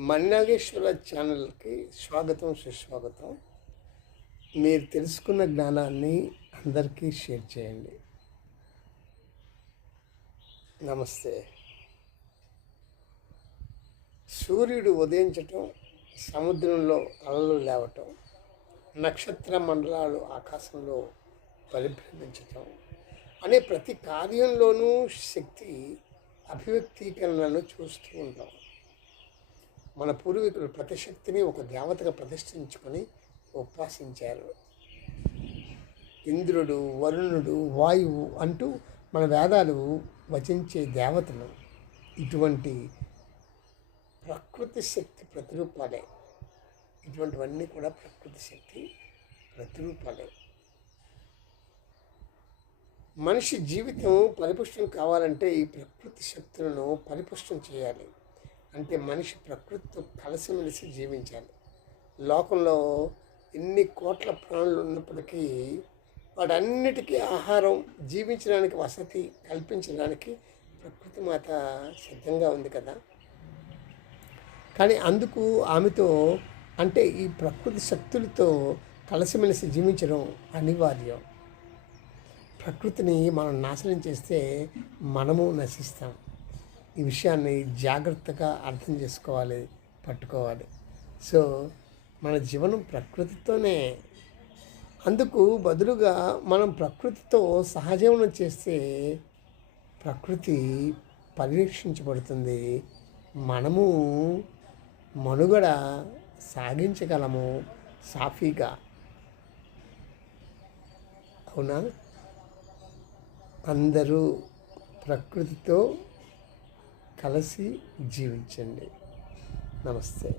మణినాగేశ్వర ఛానల్కి స్వాగతం, సుస్వాగతం. మీరు తెలుసుకున్న జ్ఞానాన్ని అందరికీ షేర్ చేయండి. నమస్తే. సూర్యుడు ఉదయించటం, సముద్రంలో అలలు లేవటం, నక్షత్ర మండలాలు ఆకాశంలో పరిభ్రమించటం అనే ప్రతి కార్యంలోనూ శక్తి అభివ్యక్తీకరణను చూస్తూ ఉంటాం. మన పూర్వీకులు ప్రతి శక్తిని ఒక దేవతగా ప్రతిష్ఠించుకొని ఉపాసించారు. ఇంద్రుడు, వరుణుడు, వాయువు అంటూ మన వేదాలు వచించే దేవతలు ఇటువంటి ప్రకృతి శక్తి ప్రతిరూపాలే. ఇటువంటివన్నీ కూడా ప్రకృతి శక్తి ప్రతిరూపాలే. మనిషి జీవితం పరిపుష్టం కావాలంటే ఈ ప్రకృతి శక్తులను పరిపుష్టం చేయాలి. అంటే మనిషి ప్రకృతితో కలిసిమెలిసి జీవించాలి. లోకంలో ఎన్ని కోట్ల ప్రాణులు ఉన్నప్పటికీ వాటన్నిటికీ ఆహారం, జీవించడానికి వసతి కల్పించడానికి ప్రకృతి మాత సిద్ధంగా ఉంది కదా. కానీ అందుకు ఆమెతో అంటే ఈ ప్రకృతి శక్తులతో కలిసిమెలిసి జీవించడం అనివార్యం. ప్రకృతిని మనం నాశనం చేస్తే మనము నశిస్తాం. ఈ విషయాన్ని జాగ్రత్తగా అర్థం చేసుకోవాలి, పట్టుకోవాలి. సో మన జీవనం ప్రకృతితోనే. అందుకు బదులుగా మనం ప్రకృతితో సహజీవనం చేస్తే ప్రకృతి పరిరక్షించబడుతుంది. మనము మనుగడ సాగించగలము సాఫీగా. అవునా? అందరూ ప్రకృతితో కలిసి జీవించండి. నమస్తే.